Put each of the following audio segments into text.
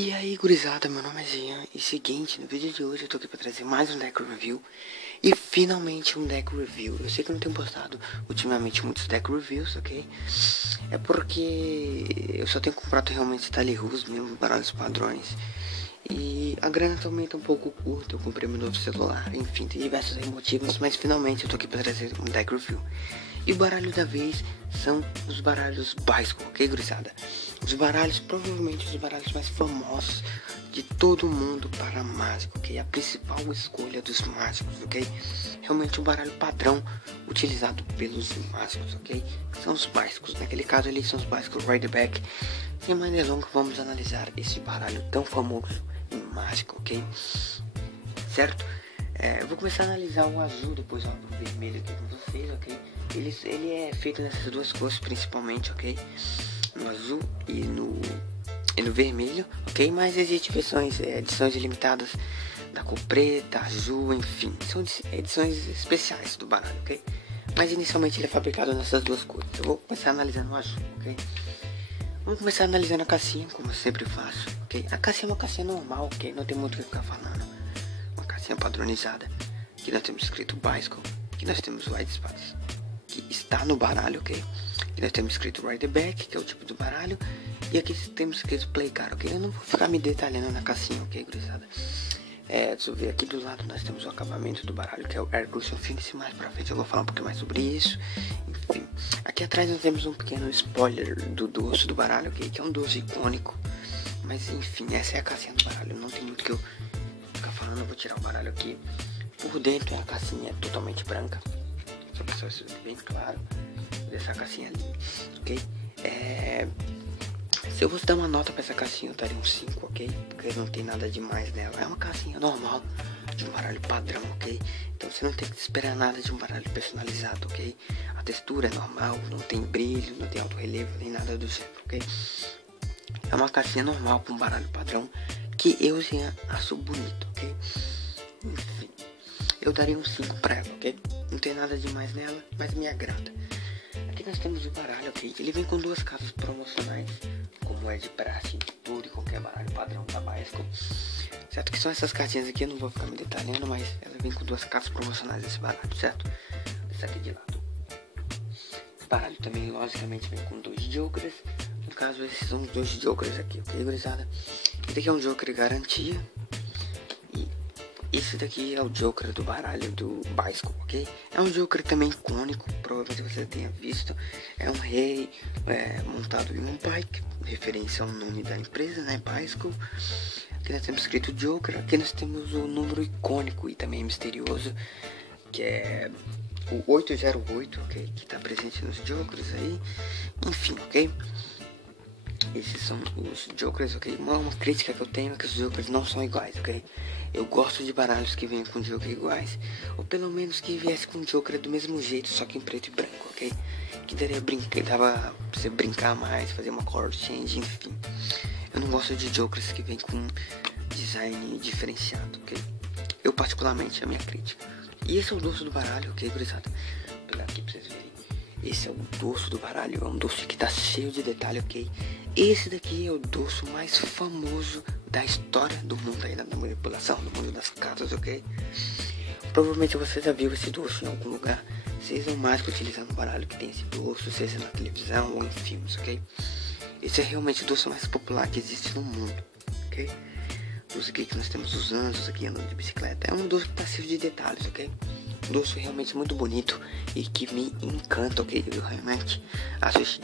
E aí, gurizada, meu nome é Jean. E seguinte, no vídeo de hoje eu tô aqui pra trazer mais um deck review. E finalmente um deck review. Eu sei que eu não tenho postado ultimamente muitos deck reviews, ok? É porque eu só tenho comprado realmente Tally Rules mesmo, baralhos padrões. E a grana também tá um pouco curta, eu comprei meu novo celular, enfim, tem diversos motivos, mas finalmente eu tô aqui pra trazer um deck review. E o baralho da vez são os baralhos Bicycle, ok, gurizada? Os baralhos, provavelmente os baralhos mais famosos de todo mundo para mágico, ok? A principal escolha dos mágicos, ok? Realmente um baralho padrão utilizado pelos mágicos, ok? São os Bicycles, naquele caso ali são os Bicycle Riderback. Sem mais delongas, vamos analisar esse baralho tão famoso e mágico, ok? Certo? Eu vou começar a analisar o azul, depois eu abro o vermelho aqui com vocês, ok? Ele é feito nessas duas cores principalmente, ok? No azul e no vermelho, ok? Mas existem versões, edições limitadas da cor preta, azul, enfim. São edições especiais do baralho, ok? Mas inicialmente ele é fabricado nessas duas cores. Eu vou começar analisando o azul, ok? Vamos começar analisando a cassinha, como eu sempre faço, ok? A cassinha é uma cassinha normal, ok? Não tem muito o que ficar falando. Uma cassinha padronizada. Aqui nós temos escrito Bicycle. Aqui nós temos o White Spades, que está no baralho, ok? Aqui nós temos escrito Riderback, que é o tipo do baralho. E aqui temos escrito Play Card, ok? Eu não vou ficar me detalhando na cassinha, ok, gurizada? Deixa eu ver, aqui do lado nós temos o acabamento do baralho, que é o Air Cushion Finish. Mais pra frente eu vou falar um pouquinho mais sobre isso. Enfim, aqui atrás nós temos um pequeno spoiler do dorso do baralho, ok? Que é um dorso icônico. Mas enfim, essa é a cassinha do baralho. Não tem muito que eu ficar falando. Eu vou tirar o baralho aqui. Por dentro a cassinha é totalmente branca. Só pra isso bem claro. Dessa cassinha ali, ok? Se eu fosse dar uma nota pra essa cassinha, eu daria um 5, ok? Porque não tem nada demais nela. É uma cassinha normal, de um baralho padrão, ok? Então você não tem que esperar nada de um baralho personalizado, ok? A textura é normal, não tem brilho, não tem alto relevo, nem nada do tipo, ok? É uma cassinha normal para um baralho padrão que eu já acho bonito, ok? Enfim, eu daria um 5 pra ela, ok? Não tem nada demais nela, mas me agrada. Aqui nós temos o baralho, ok? Ele vem com duas cartas promocionais, como é de praxe em todo e qualquer baralho padrão da Bicycle. Certo que são essas cartinhas aqui, eu não vou ficar me detalhando, mas ela vem com duas cartas promocionais desse baralho, certo? Essa aqui de lado. O baralho também, logicamente, vem com dois Jokers. No caso, esses são os dois Jokers aqui, ok, gurizada? Esse daqui é um Joker garantia. Esse daqui é o Joker do baralho do Bicycle, ok? É um Joker também icônico, provavelmente você tenha visto. É um rei montado em um bike, referência ao nome da empresa, né? Bicycle. Aqui nós temos escrito Joker, aqui nós temos o número icônico e também misterioso, que é o 808, ok? Que está presente nos Jokers aí. Enfim, ok? Esses são os Jokers, ok? Uma crítica que eu tenho é que os Jokers não são iguais, ok? Eu gosto de baralhos que venham com Joker iguais, ou pelo menos que viesse com Joker do mesmo jeito, só que em preto e branco, ok? Que dava pra você brincar mais, fazer uma color change, enfim. Eu não gosto de Jokers que vem com design diferenciado, ok? Eu particularmente, é a minha crítica. E esse é o dorso do baralho, ok, gurizada? Vou pegar aqui pra vocês verem. Esse é o dorso do baralho, é um dorso que tá cheio de detalhe, ok? Esse daqui é o dorso mais famoso da história do mundo aí, da manipulação, do mundo das cartas, ok? Provavelmente você já viu esse dorso em algum lugar, seja um mágico utilizando um baralho que tem esse dorso, seja na televisão ou em filmes, ok? Esse é realmente o dorso mais popular que existe no mundo, ok? O dorso aqui que nós temos os anjos aqui andando de bicicleta, é um dorso que tá cheio de detalhes, ok? Um dorso realmente muito bonito e que me encanta, ok? Eu realmente acho esse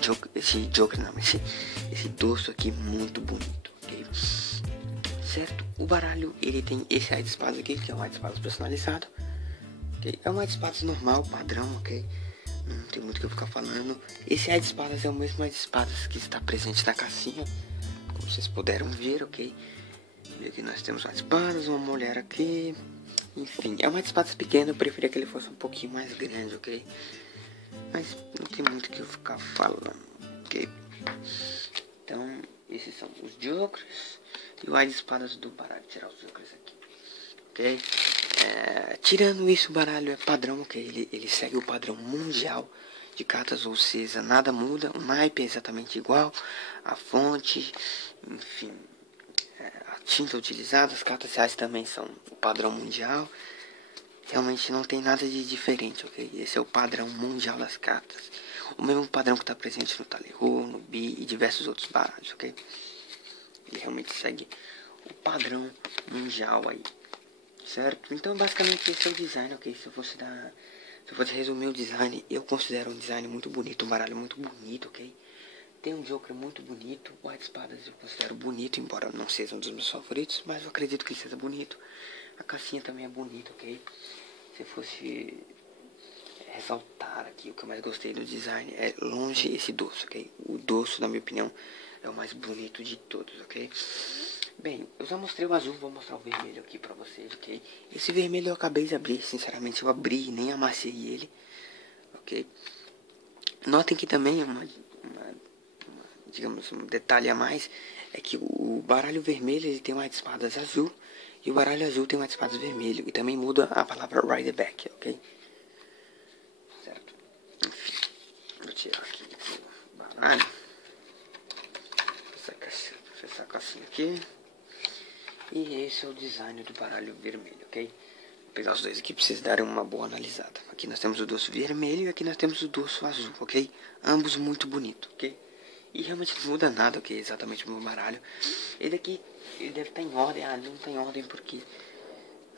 dorso aqui muito bonito, ok? Certo? O baralho, ele tem esse White Spades aqui, que é um White Spades personalizado, ok? É um White Spades normal, padrão, ok? Não tem muito o que eu ficar falando. Esse White Spades é o mesmo White Spades que está presente na cassinha, como vocês puderam ver, ok? E aqui nós temos White Spades, uma mulher aqui. Enfim, é uma espada pequena, eu preferia que ele fosse um pouquinho mais grande, ok? Mas não tem muito o que eu ficar falando, ok? Então, esses são os Jokers e o Ai de Espadas do baralho. Tirar os Jokers aqui, ok? Tirando isso, o baralho é padrão, ok? Ele segue o padrão mundial de cartas, ou seja, nada muda. O naipe é exatamente igual, a fonte, enfim. tinta utilizada. As cartas reais também são o padrão mundial. Realmente não tem nada de diferente, ok? Esse é o padrão mundial das cartas. O mesmo padrão que está presente no Tallyho, no Bi e diversos outros baralhos, ok? Ele realmente segue o padrão mundial aí, certo? Então basicamente esse é o design, ok? Se eu fosse resumir o design, eu considero um design muito bonito, um baralho muito bonito, ok? Tem um Joker muito bonito, o White Espadas eu considero bonito, embora não seja um dos meus favoritos, mas eu acredito que ele seja bonito. A caixinha também é bonita, ok? Se eu fosse ressaltar aqui o que eu mais gostei do design, é longe esse dorso, ok? O dorso, na minha opinião, é o mais bonito de todos, ok? Bem, eu já mostrei o azul, vou mostrar o vermelho aqui pra vocês, ok? Esse vermelho eu acabei de abrir, sinceramente eu abri e nem amassei ele, ok? Notem que também digamos, um detalhe a mais é que o baralho vermelho ele tem uma de espadas azul e o baralho azul tem uma de espadas vermelho. E também muda a palavra right back, ok? Certo? Enfim, vou tirar aqui o baralho. Essa caixinha aqui. E esse é o design do baralho vermelho, ok? Vou pegar os dois aqui para vocês darem uma boa analisada. Aqui nós temos o dorso vermelho e aqui nós temos o dorso azul, ok? Ambos muito bonitos, ok? E realmente não muda nada, ok? Exatamente o meu baralho. Ele aqui, ele deve estar em ordem. Ah, não está em ordem porque...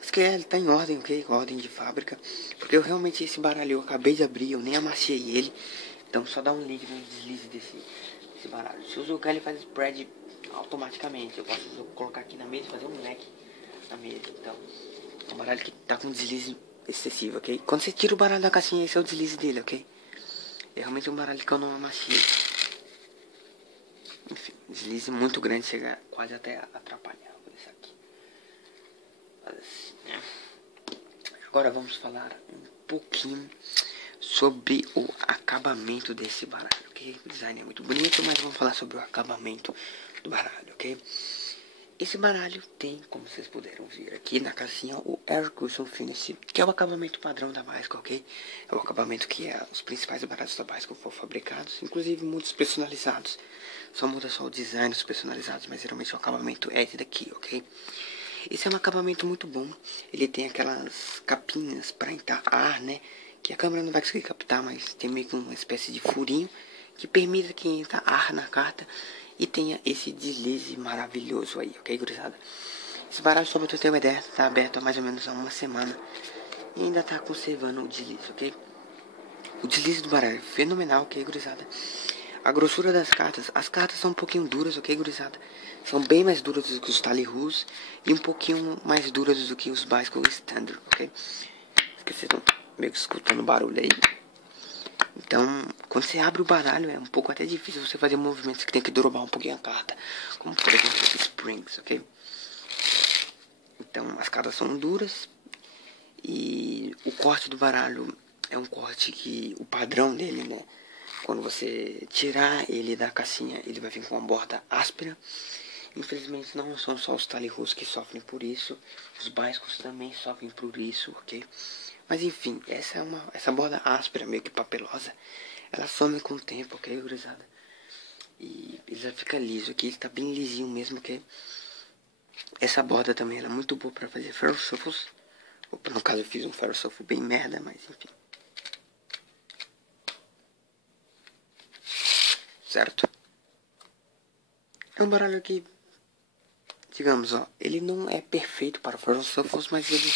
Acho que ele está em ordem, ok? Ordem de fábrica. Porque eu realmente, esse baralho eu acabei de abrir, eu nem amassei ele. Então só dá um ligue no deslize desse baralho. Se eu jogar ele faz spread automaticamente. Eu posso colocar aqui na mesa e fazer um leque na mesa. Então, é um baralho que tá com deslize excessivo, ok? Quando você tira o baralho da caixinha, esse é o deslize dele, ok? É realmente um baralho que eu não amassei. Enfim, deslize muito grande, chega quase até a atrapalhar. Vou deixar aqui. Assim, né? Agora vamos falar um pouquinho sobre o acabamento desse baralho, ok? O design é muito bonito, mas vamos falar sobre o acabamento do baralho, ok? Esse baralho tem, como vocês puderam ver aqui na caixinha, o Air Cushion Finish, que é o acabamento padrão da Bicycle, ok? É o acabamento que os principais baralhos da Bicycle foram fabricados, inclusive muitos personalizados. Só muda só o design dos personalizados, mas geralmente o acabamento é esse daqui, ok? Esse é um acabamento muito bom. Ele tem aquelas capinhas para entrar ar, né? Que a câmera não vai conseguir captar, mas tem meio que uma espécie de furinho que permita que entre ar na carta e tenha esse deslize maravilhoso aí, ok, gurizada? Esse baralho, só pra você ter uma ideia, tá aberto há mais ou menos há uma semana e ainda tá conservando o deslize, ok? O deslize do baralho é fenomenal, ok, gurizada? A grossura das cartas, as cartas são um pouquinho duras, ok, gurizada? São bem mais duras do que os Tallyhos e um pouquinho mais duras do que os Bicycle Standard, ok? Vocês estão meio que escutando barulho aí. Então, quando você abre o baralho, é um pouco até difícil você fazer movimentos que tem que dropar um pouquinho a carta. Como, por exemplo, os Springs, ok? Então, as cartas são duras. E o corte do baralho é um corte que... O padrão dele, né? Quando você tirar ele da caixinha, ele vai vir com uma borda áspera. Infelizmente, não são só os Tallyhos que sofrem por isso. Os Bicycles também sofrem por isso, ok? Mas enfim, essa borda áspera, meio que papelosa, ela some com o tempo, ok, gurizada? E ele já fica liso aqui, ele tá bem lisinho mesmo, ok? Essa borda também ela é muito boa pra fazer ferro shuffles. Opa, no caso eu fiz um ferro shuffle bem merda, mas enfim. Certo? É um baralho que, digamos, ó, ele não é perfeito para ferro shuffles, mas ele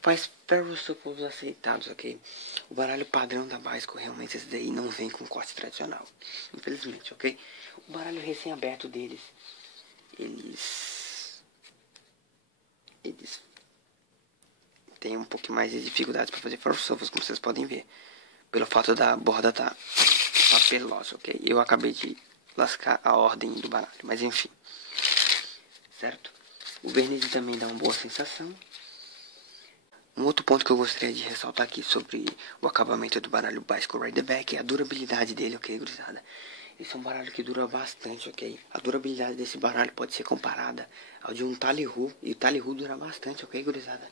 faz ferro shuffles aceitados, ok? O baralho padrão da Bicycle, realmente esse daí não vem com corte tradicional, infelizmente, ok? O baralho recém-aberto deles, eles têm um pouco mais de dificuldades para fazer ferro shuffles, como vocês podem ver, pelo fato da borda tá papelosa, ok? Eu acabei de lascar a ordem do baralho, mas enfim, certo? O verniz também dá uma boa sensação. Um outro ponto que eu gostaria de ressaltar aqui sobre o acabamento do baralho Bicycle Riderback é a durabilidade dele, ok, gurizada? Esse é um baralho que dura bastante, ok? A durabilidade desse baralho pode ser comparada ao de um Tallyho, e o Tallyho dura bastante, ok, gurizada?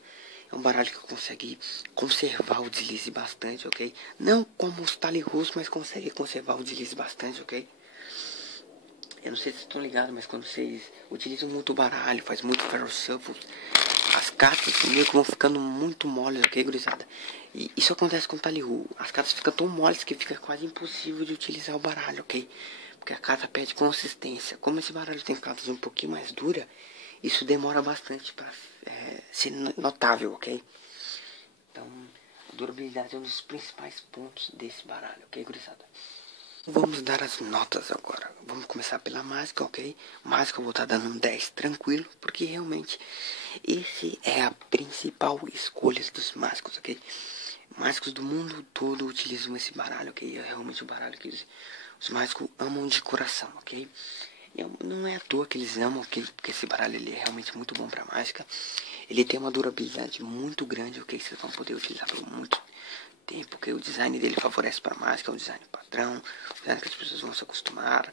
É um baralho que consegue conservar o deslize bastante, ok? Não como os Tallyhos, mas consegue conservar o deslize bastante, ok? Eu não sei se vocês estão ligados, mas quando vocês utilizam muito baralho, faz muito Feral Shuffle, as cartas meio que vão ficando muito moles, ok, gurizada? E isso acontece com o Talihu. As cartas ficam tão moles que fica quase impossível de utilizar o baralho, ok? Porque a carta perde consistência. Como esse baralho tem cartas um pouquinho mais duras, isso demora bastante para ser notável, ok? Então, a durabilidade é um dos principais pontos desse baralho, ok, gurizada? Vamos dar as notas agora. Vamos começar pela mágica, ok? Mágica eu vou estar dando um 10 tranquilo, porque realmente esse é a principal escolha dos mágicos, ok? Mágicos do mundo todo utilizam esse baralho, ok? É realmente o baralho que os mágicos amam de coração, ok? Não é à toa que eles amam, porque esse baralho ele é realmente muito bom para mágica. Ele tem uma durabilidade muito grande, ok? Vocês vão poder utilizar por muito tempo, porque o design dele favorece para mágica, é um design padrão, um design que as pessoas vão se acostumar.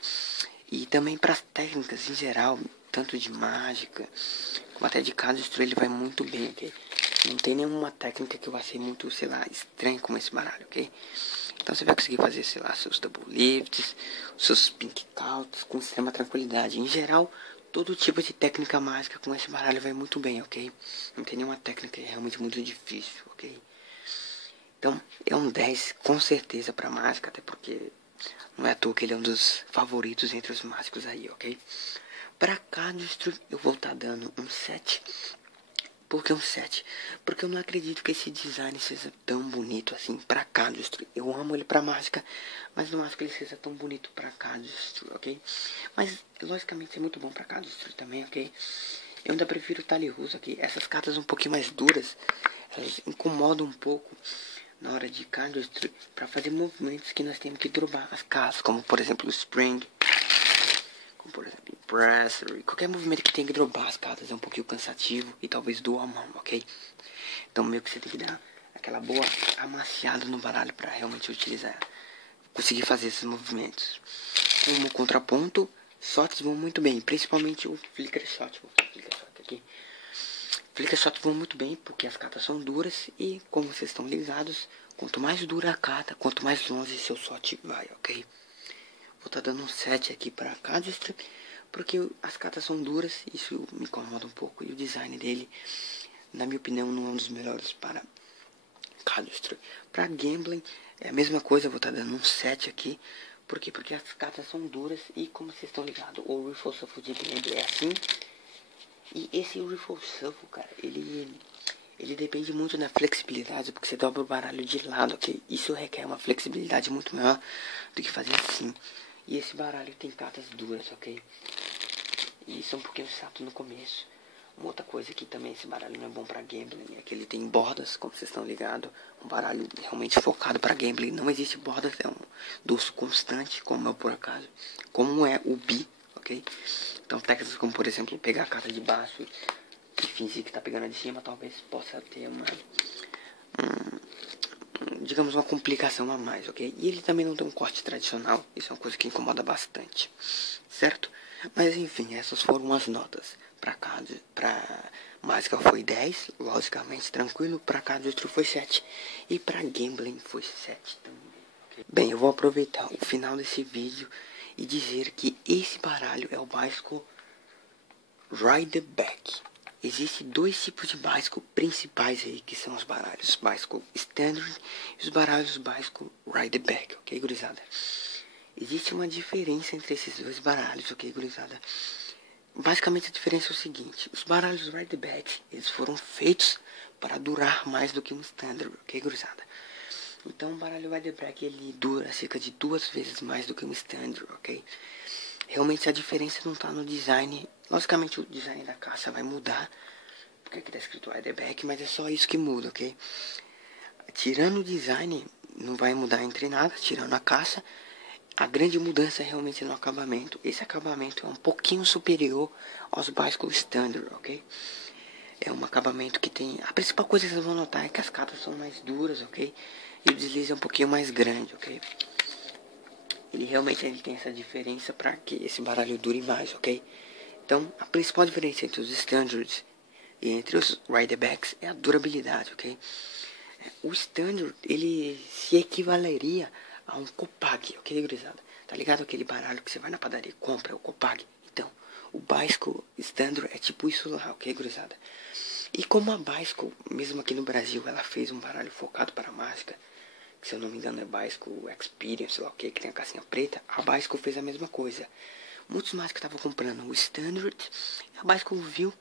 E também para as técnicas em geral, tanto de mágica como até de cardistry, ele vai muito bem, ok? Não tem nenhuma técnica que vai ser muito, sei lá, estranha como esse baralho, ok? Então você vai conseguir fazer, sei lá, seus double lifts, seus pink counts com extrema tranquilidade. Em geral, todo tipo de técnica mágica com esse baralho vai muito bem, ok? Não tem nenhuma técnica realmente muito difícil, ok? Então, é um 10 com certeza para mágica, até porque não é à toa que ele é um dos favoritos entre os mágicos aí, ok? Para cardistry, eu vou estar dando um 7. Por que um 7? Porque eu não acredito que esse design seja tão bonito assim pra cardistry. Eu amo ele pra mágica, mas não acho que ele seja tão bonito pra cardistry, ok? Mas, logicamente, é muito bom pra cardistry também, ok? Eu ainda prefiro o Talihus aqui. Essas cartas um pouquinho mais duras, elas incomodam um pouco na hora de cardistry para fazer movimentos que nós temos que dropar as cartas, como por exemplo o Spring, como por exemplo o Presser, qualquer movimento que tem que dropar as cartas é um pouquinho cansativo e talvez doa a mão, ok? Então meio que você tem que dar aquela boa amaciada no baralho para realmente utilizar, conseguir fazer esses movimentos. Como contraponto, shots vão muito bem, principalmente o Flicker Shot. Flicker Shot aqui. Flicker Shot vão muito bem porque as cartas são duras e, como vocês estão ligados, quanto mais dura a carta, quanto mais longe seu shot vai, ok? Vou estar dando um 7 aqui para cardistry, porque as cartas são duras, isso me incomoda um pouco, e o design dele, na minha opinião, não é um dos melhores para cardistry. Para gambling, é a mesma coisa, vou estar dando um 7 aqui. Por quê? Porque as cartas são duras e, como vocês estão ligados, o Riffle Shuffle de gambling é assim. E esse Riffle Shuffle, cara, ele depende muito da flexibilidade, porque você dobra o baralho de lado, ok? Isso requer uma flexibilidade muito maior do que fazer assim. E esse baralho tem cartas duras, ok? E isso é um pouquinho chato no começo. Uma outra coisa que também esse baralho não é bom pra gambling é que ele tem bordas, como vocês estão ligados. Um baralho realmente focado pra gambling. Não existe bordas, é um dorso constante, como é o por acaso. Como é o bi, ok? Então técnicas como, por exemplo, pegar a carta de baixo e fingir que tá pegando a de cima, talvez possa ter digamos, uma complicação a mais, ok? E ele também não tem um corte tradicional, isso é uma coisa que incomoda bastante, certo? Mas enfim, essas foram as notas. Pra mágica foi 10, logicamente tranquilo. Pra cardistry foi 7 e pra gambling foi 7 também, okay? Bem, eu vou aproveitar o final desse vídeo e dizer que esse baralho é o básico Ride Back. Existem dois tipos de básico principais aí, que são os baralhos básico standard e os baralhos básico Ride Back, ok, gurizada? Existe uma diferença entre esses dois baralhos, ok, gurizada? Basicamente a diferença é o seguinte: os baralhos Ride Back, eles foram feitos para durar mais do que um standard, ok, gurizada? Então o baralho Ride Back, ele dura cerca de 2 vezes mais do que um standard, ok? Realmente a diferença não está no design. Logicamente o design da caixa vai mudar, porque aqui está escrito Back, mas é só isso que muda, ok? Tirando o design, não vai mudar entre nada, tirando a caixa. A grande mudança é realmente no acabamento. Esse acabamento é um pouquinho superior aos básicos standard, ok? É um acabamento que tem... A principal coisa que vocês vão notar é que as cartas são mais duras, ok? E o deslize é um pouquinho mais grande, ok? Ele tem essa diferença para que esse baralho dure mais, ok? Então, a principal diferença entre os standards e entre os ridebacks é a durabilidade, ok? O standard, ele se equivaleria a um Kopag, ok, gurizada? Tá ligado aquele baralho que você vai na padaria e compra, o Copag? Então, o Bicycle Standard é tipo isso lá, ok, gurizada? E como a Bicycle, mesmo aqui no Brasil, ela fez um baralho focado para a mágica, que se eu não me engano é Bicycle Experience, sei lá o que tem a caixinha preta, a Bicycle fez a mesma coisa. Muitos mágicos estavam comprando o Standard, a Bicycle viu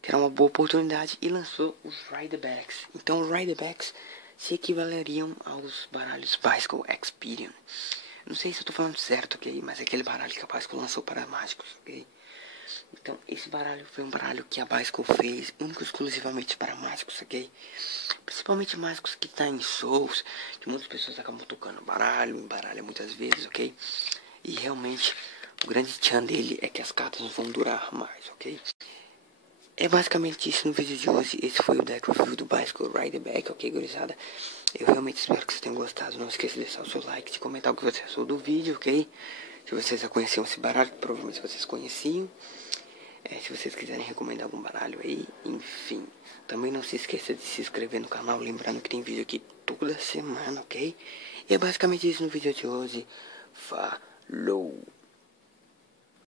que era uma boa oportunidade e lançou os Riderbacks. Então os Riderbacks se equivaleriam aos baralhos Bicycle Experience. Não sei se eu tô falando certo, ok? Mas é aquele baralho que a Bicycle lançou para mágicos, ok? Então, esse baralho foi um baralho que a Bicycle fez único e exclusivamente para mágicos, ok? Principalmente mágicos que tá em shows, que muitas pessoas acabam tocando baralho, embaralha muitas vezes, ok? E realmente, o grande tchan dele é que as cartas não vão durar mais, ok? É basicamente isso no vídeo de hoje. Esse foi o deck review do Bicycle Riderback, ok, gurizada? Eu realmente espero que vocês tenham gostado. Não esqueça de deixar o seu like, de comentar o que você achou do vídeo, ok? Se vocês já conheciam esse baralho, provavelmente vocês conheciam. Se vocês quiserem recomendar algum baralho aí, enfim. Também não se esqueça de se inscrever no canal, lembrando que tem vídeo aqui toda semana, ok? E é basicamente isso no vídeo de hoje. Falou!